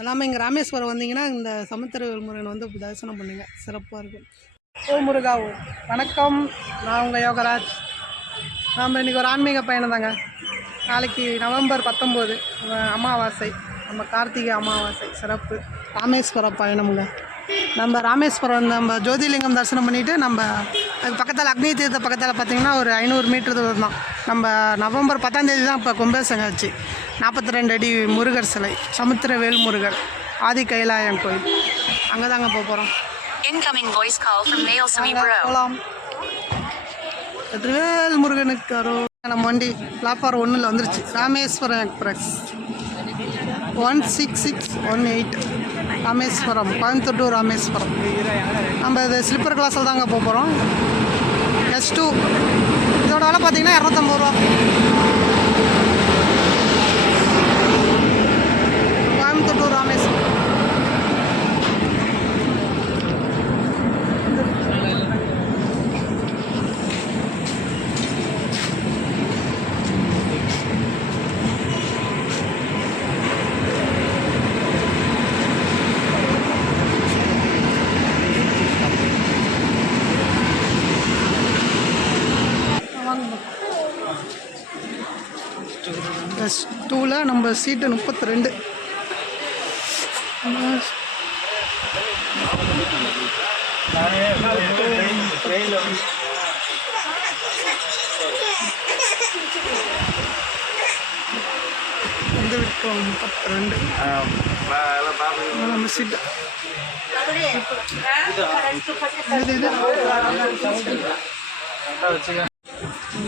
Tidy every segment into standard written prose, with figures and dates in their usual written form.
எல்லாமே இங்கே ராமேஸ்வரம் வந்தீங்கன்னா இந்த சமுத்திரவேல் முருகன் வந்து தரிசனம் பண்ணுங்க, சிறப்பாக இருக்கும். ஓ முருகா ஓ வணக்கம், நான் உங்கள் யோகராஜ். நாம் இன்றைக்கி ஒரு ஆன்மீக பயணம் தாங்க. நாளைக்கு நவம்பர் 19 அமாவாசை, நம்ம கார்த்திகை அமாவாசை சிறப்பு ராமேஸ்வரம் பயணமுங்க. நம்ம ராமேஸ்வரம் நம்ம ஜோதிலிங்கம் தரிசனம் பண்ணிவிட்டு நம்ம அது பக்கத்தில் அக்னி தீர்த்த பக்கத்தில் பார்த்திங்கன்னா ஒரு 500 மீட்டர் தூரம் தான். நம்ம நவம்பர் 10ஆம் தேதி தான் இப்போ கும்பாபிஷேகம் ஆச்சு. 42 அடி முருகர் சிலை, சமுத்திரவேல் முருகர், ஆதி கைலாயம் கோயில், அங்கே தாங்க போக போகிறோம். போகலாம். வேல் முருகனுக்கு நம்ம வண்டி பிளாட்ஃபார்ம் 1 வந்துருச்சு. Rameswaram express 16618 Rameswaram, Coimbatore to Rameswaram. நம்ம இது ஸ்லிப்பர் கிளாஸில் தாங்க போக போகிறோம். S2 இதோட விலை பார்த்தீங்கன்னா 250 ரூபா. கோயம்புத்தூர் டு ராமேஸ்வரம். S2ல நம்ம சீட்டு 32. நம்ம சீட்டு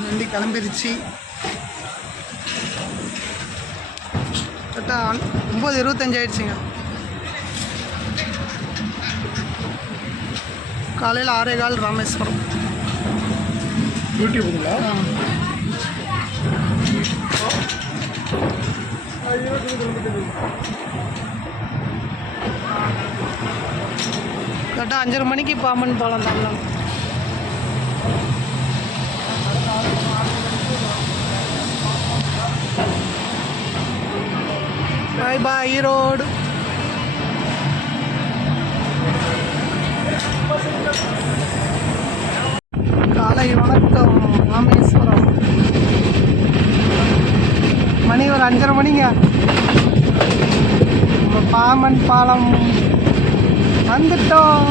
வண்டி கிளம்பிருச்சு. கரெக்டாக 9:25 ஆயிடுச்சுங்க. காலையில் 6:15 ராமேஸ்வரம். யூடியூபுங்களா? கரெக்டாக 5:30 மணிக்கு பாம்பன் பாலம் தாங்கலாம். பாய் பாய் ஈரோடு. காலை வணக்கம் ராமேஸ்வரம். மணி ஒரு 5:30 மணிங்க. நம்ம பாம்பன் பாலம் வந்துட்டோம்.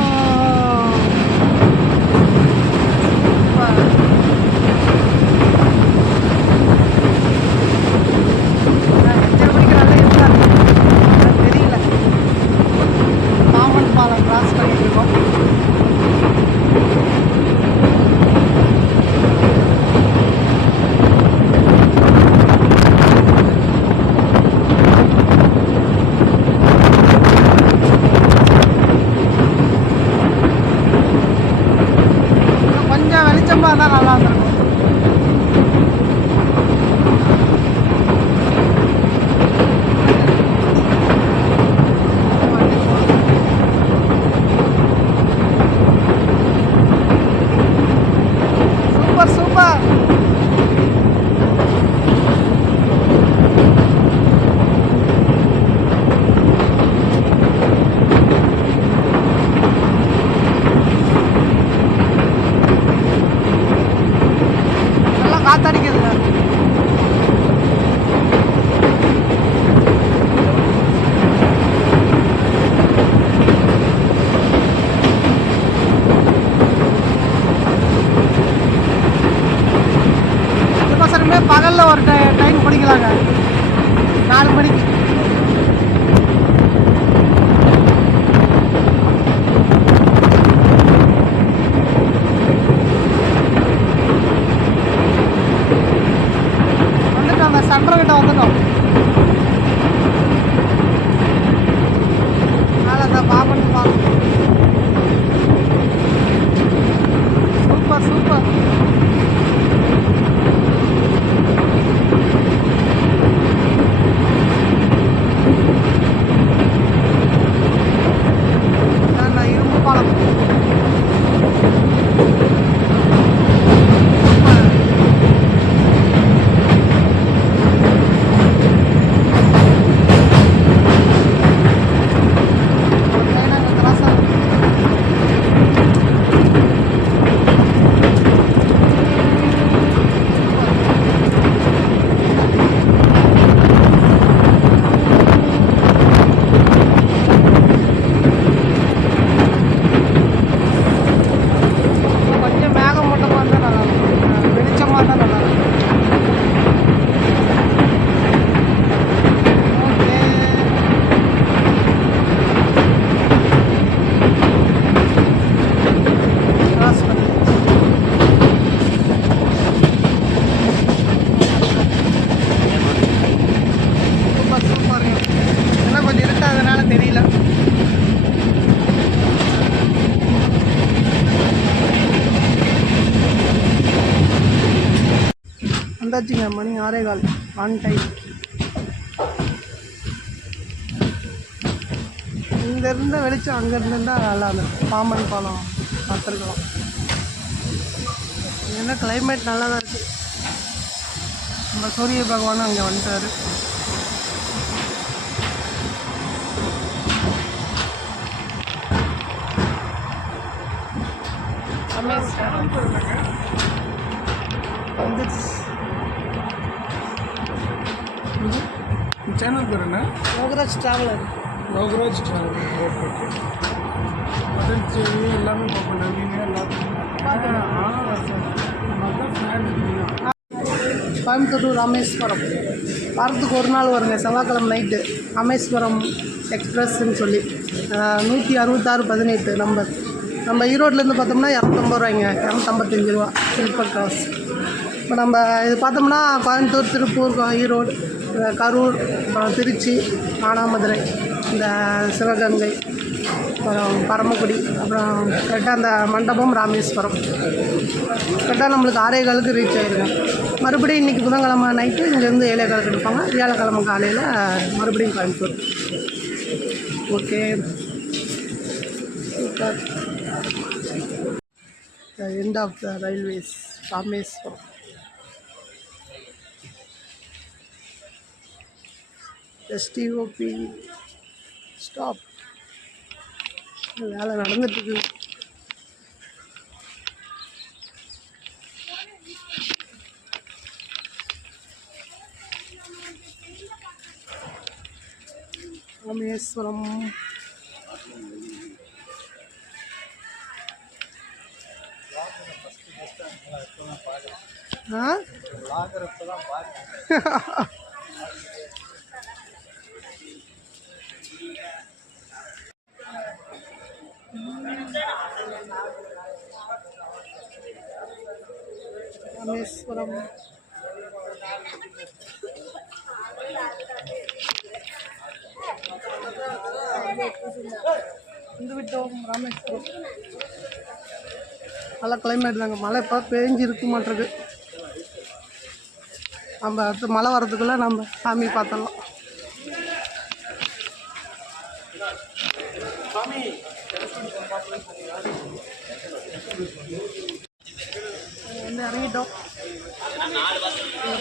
தெரியல, பாம்பன் பாலம் கிராஸ் பண்ணிட்டு இருக்கோம். கொஞ்சம் வெளிச்சமாக தான் வந்தாச்சுங்க. மணி 6:15 ஆன் டைம். இங்கேருந்து வெளிச்சம் அங்கேருந்து இருந்தால் நல்லா இருந்தது. பாம்பன் பாலம் பார்த்துருக்கலாம். ஏன்னா கிளைமேட் நல்லா தான் இருக்குது. நம்ம சூரிய பகவானும் அங்கே வந்துட்டார். சேனல் பேர் என்ன? Yogaraj traveller. Yogaraj traveller. Okay okay. Madan TV எல்லாமே பார்ப்பேன். நவீன எல்லாத்தையும் கோயம்புத்தூர் டு ராமேஸ்வரம் வாரத்துக்கு ஒரு நாள் வருங்க. செவ்வாய்க்கிழமை நைட்டு ராமேஸ்வரம் எக்ஸ்பிரஸ்ன்னு சொல்லி 166-18 நம்பர். நம்ம ஈரோட்லேருந்து பார்த்தோம்னா 250 ரூபாய்ங்க. 255 ரூபா ஸ்லீப்பர் கிளாஸ். இப்போ நம்ம இது பார்த்தோம்னா கோயம்புத்தூர், திருப்பூர், ஈரோடு, கரூர், அப்புறம் திருச்சி, மானாமதுரை, இந்த சிவகங்கை, அப்புறம் பரமக்குடி, அப்புறம் கரெக்டாக அந்த மண்டபம் ராமேஸ்வரம் கரெக்டாக நம்மளுக்கு 6:15 ரீச் ஆகிருங்க. மறுபடியும் இன்றைக்கி புதன்கிழமை நைட்டு இங்கேருந்து 7:15 எடுப்பாங்க. வியாழக்கிழமை காலையில் மறுபடியும் Coimbatore. Okay, super. The end of the railways Rameswaram. STOP stop. வேலை நடந்துட்டுருக்கு. ராமேஸ்வரம் ராமேஸ்வரம் வந்துவிட்டோம். ராமேஸ்வரம் நல்ல கிளைமேட் தாங்க. மழை இப்போ பேஞ்சிருக்க மாட்டிருக்கு. நம்ம அடுத்து மழை வர்றதுக்குள்ளே நம்ம சாமி பார்த்துடலாம். வந்து இறங்கிட்டோம்.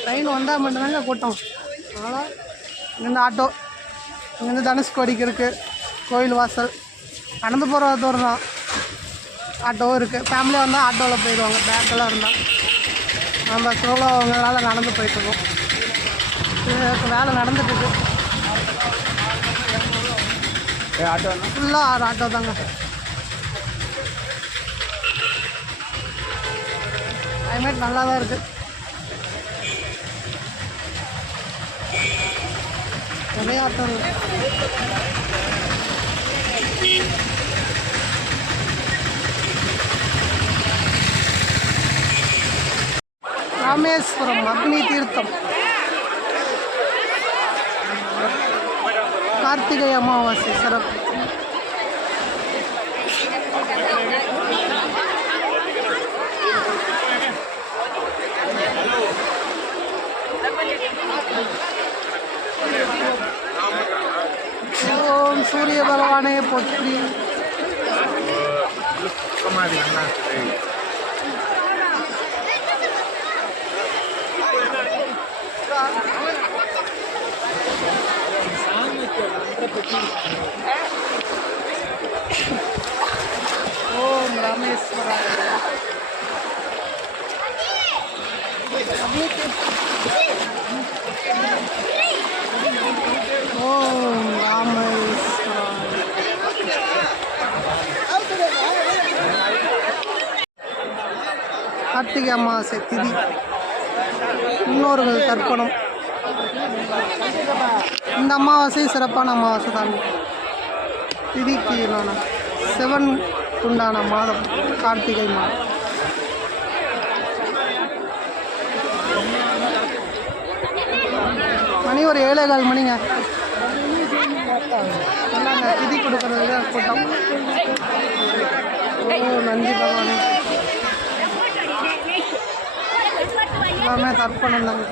ட்ரெயின் வந்தால் மட்டும்தாங்க கூட்டம். அதனால் இங்கேருந்து ஆட்டோ, இங்கேருந்து தனுஷ்கோடிக்கு இருக்குது. கோயில் வாசல் நடந்து போகிற தூரம் தான். ஆட்டோவும் இருக்குது. ஃபேமிலியாக வந்தால் ஆட்டோவில் போயிடுவாங்க. பேக்கெல்லாம் இருந்தால் நம்ம சோலோவங்களால நடந்து போயிட்டுருக்கோம். வேலை நடந்துட்டுருக்கு. ஃபுல்லாக ஆட்டோ தாங்க. கிளைமேட் நல்லா தான் இருக்குது. நிறைய ஆட்டோ ராமேஸ்வரம் அக்னி தீர்த்தம். கார்த்திகை அமாவாசை சிறப்பு. ஓம் சூரிய பகவானே போற்றி. ஓம் ராமேஸ்வராய. ஓம் ராமேஸ்வராய. கார்த்திகை அமாவாசை திதி. முன்னோர்கள் தர்ப்பணம். இந்த அமாவாசை சிறப்பான அமாவாசை தாங்க. திதிக்கு சிவன் உண்டான மாதம் கார்த்திகை மாதம். மணி ஒரு 7:15 மணிங்க. நல்லாங்க திதி கொடுக்கறது கூட்டம். ஓ நன்றி பகவானே. எல்லாமே தர்ப்பணம் தாங்க.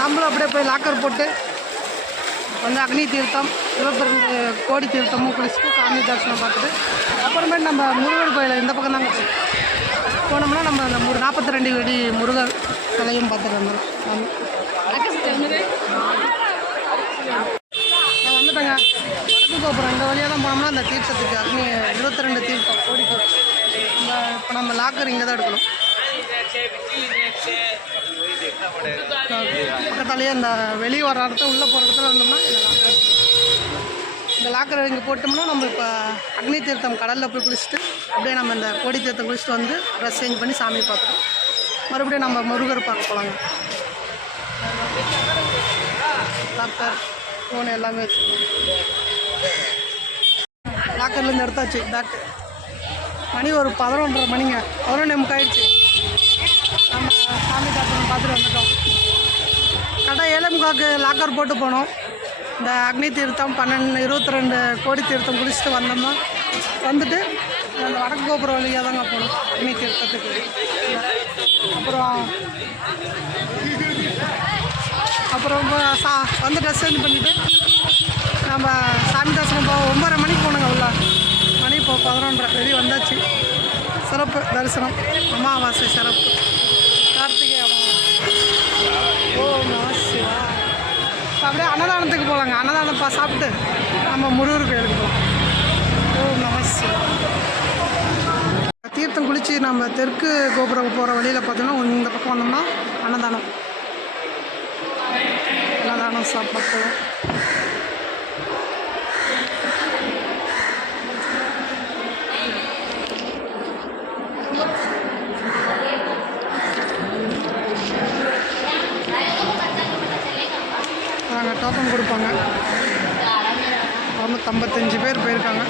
நாமளும் அப்படியே போய் லாக்கர் போட்டு வந்து அக்னி தீர்த்தம் 22 கோடி தீர்த்தமும் குளிச்சுட்டு சாமி தரிசனம் பார்த்துட்டு அப்புறமேட்டு நம்ம முருகர் கோயில் இந்த பக்கம் தாங்க போனோம்னா நம்ம அந்த 42 அடி முருகர் சிலையும் பார்த்துட்டு வந்துடும். நான் வந்துட்டேங்க. வடக்கு கோபுரம் இந்த வழியாக தான் போனோம்னா அந்த தீர்த்தத்துக்கு அக்னி 22 தீர்த்தம் கோடி இப்போ நம்ம லாக்கர் இங்கே தான் எடுக்கணும். பக்கத்தாலேயே அந்த வெளியே வர இடத்துல உள்ளே போகிற இடத்துல வந்தோம்னா இந்த லாக்கரை இங்கே போட்டோம்னா நம்ம இப்போ அக்னி தீர்த்தம் கடலில் போய் குளிச்சுட்டு அப்படியே நம்ம இந்த கோடி தீர்த்தம் குளிச்சுட்டு வந்து ட்ரெஸ் சேஞ்ச் பண்ணி சாமி பார்த்துட்டோம். மறுபடியும் நம்ம முருகர் பார்க்க போகலாங்க. லாக்கர் ஃபோன் எல்லாமே வச்சுக்கோங்க. லாக்கர்லேருந்து எடுத்தாச்சு பேக்கு. மணி ஒரு 11:30 மணிங்க. 11:45 ஆயிடுச்சு. நம்ம சாமி தரிசனம் பார்த்துட்டு வந்துட்டோம். கரெக்டாக 7:45க்கு லாக்கர் போட்டு போனோம். இந்த அக்னி தீர்த்தம் 22 கோடி தீர்த்தம் குளிச்சுட்டு வந்தோம்னா வந்துட்டு அந்த வடக்கு கோபுரம் வழியாக தாங்க போகணும் அக்னி தீர்த்தத்துக்கு. அப்புறம் வந்து ட்ரெஸ் சேஞ்ச் பண்ணிவிட்டு நம்ம சாமி தரிசனம் 9:30 மணிக்கு போனோங்க. உள்ள மணி இப்போ 11:30 வெளியே வந்தாச்சு. சிறப்பு தரிசனம். அமாவாசை சிறப்பு. கார்த்திகை அமாவாசை. ஓம் நம சிவா. அப்படியே அன்னதானத்துக்கு போகலாங்க. அன்னதானம் சாப்பிட்டு நம்ம முருகர் கோயிலுக்கு போகலாம். ஓம் நம சிவா. தீர்த்தம் குளித்து நம்ம தெற்கு கோபுரம் போகிற வழியில் பார்த்தோன்னா இந்த பக்கம் வந்தோம்னா அன்னதானம் சாப்பிட போகலாம். நாங்கள் டோக்கன் கொடுப்பாங்க. 255 பேர் போயிருக்காங்க.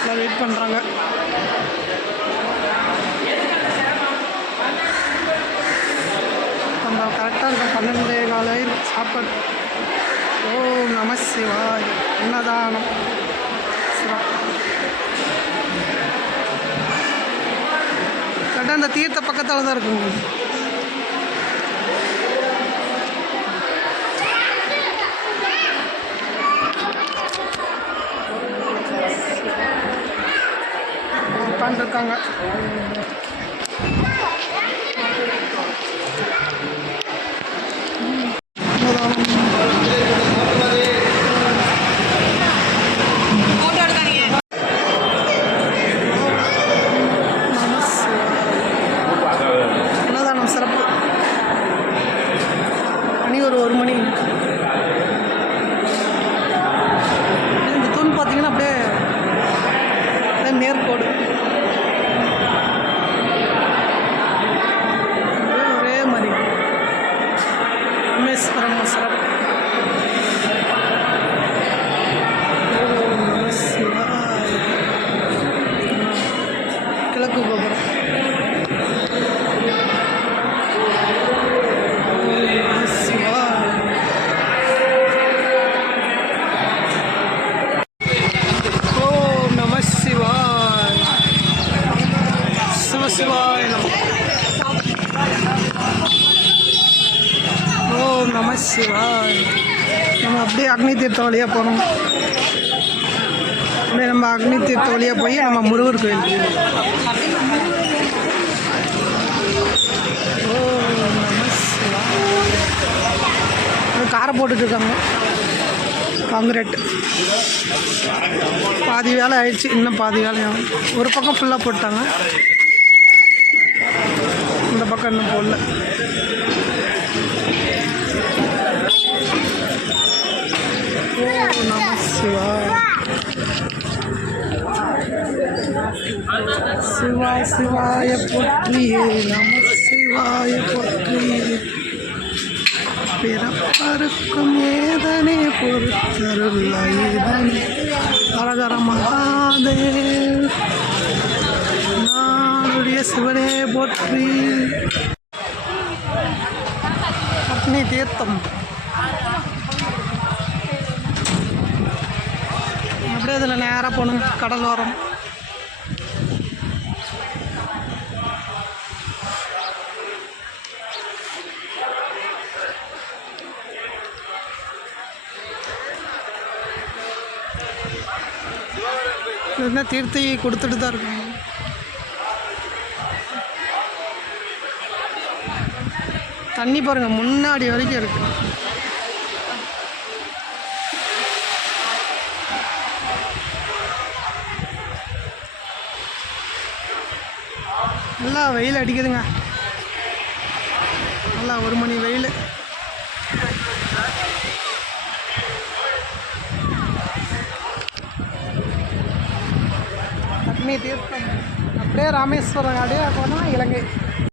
எல்லாம் வெயிட் பண்ணுறாங்க. நம்ம கரெக்டாக இருக்கும் 12:15 சாப்பாடு. ஓம் நம சிவாய். அன்னதானம் சிவா. கரெக்டாக அந்த தீர்த்த பக்கத்தில் தான் இருக்குங்க. உட்காந்துருக்காங்க. அன்னதானம் சிறப்பு. மணி ஒரு 1 மணி. இந்த தூண் பார்த்தீங்கன்னா அப்படியே நேர்கோடு. ஒரே மாதிரி ராமேஸ்வரம் சிறப்பு. ஓம் நம சிவாய. கிழக்கு கோபுரம். ஓம் நம சிவாய. ஓம் நம சிவாய. சிவசிவாய நம. ஓம் நம சிவாய. நம்ம அப்படியே அக்னி தீர்த்த வழியாக போகணும். அப்படியே நம்ம அக்னி தீர்த்த வழியாக போய் நம்ம முருகர் கோயில். ஓம் நம சிவாய. காரை போட்டுட்ருக்காங்க. காங்கிரீட் பாதி வேலை ஆயிடுச்சு. இன்னும் பாதி வேலையாகும். ஒரு பக்கம் ஃபுல்லாக போட்டாங்க. இந்த பக்கம் இன்னும் போடல. ஓ நம சிவாய. சிவா சிவாய போற்றியே நம சிவாய போற்றியே பிறப்பருக்கும் ஏதனே பொறுத்தருளாயேதனே ஹரஹர மகாதேவ் நாளுடைய சிவனே போற்றி. பத்னி தீர்த்தம் அப்படியே இதில் நேராக போகணும் கடலோரம். என்ன தீர்த்தி கொடுத்துட்டு தான் இருக்காங்க. தண்ணி பாருங்க முன்னாடி வரைக்கும் இருக்கு. நல்லா வெயில் அடிக்குதுங்க. நல்லா 1 மணி வெயில். அக்னி தீர்த்தம் அப்படியே ராமேஸ்வரம் அப்படியே போனால் இலங்கை.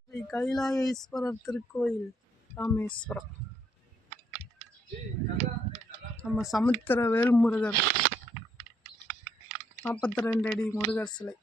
ஸ்ரீ கைலாய ஈஸ்வரர் திருக்கோயில் ராமேஸ்வரம். நம்ம சமுத்திர வேல்முருகர் 42 அடி முருகர் சிலை.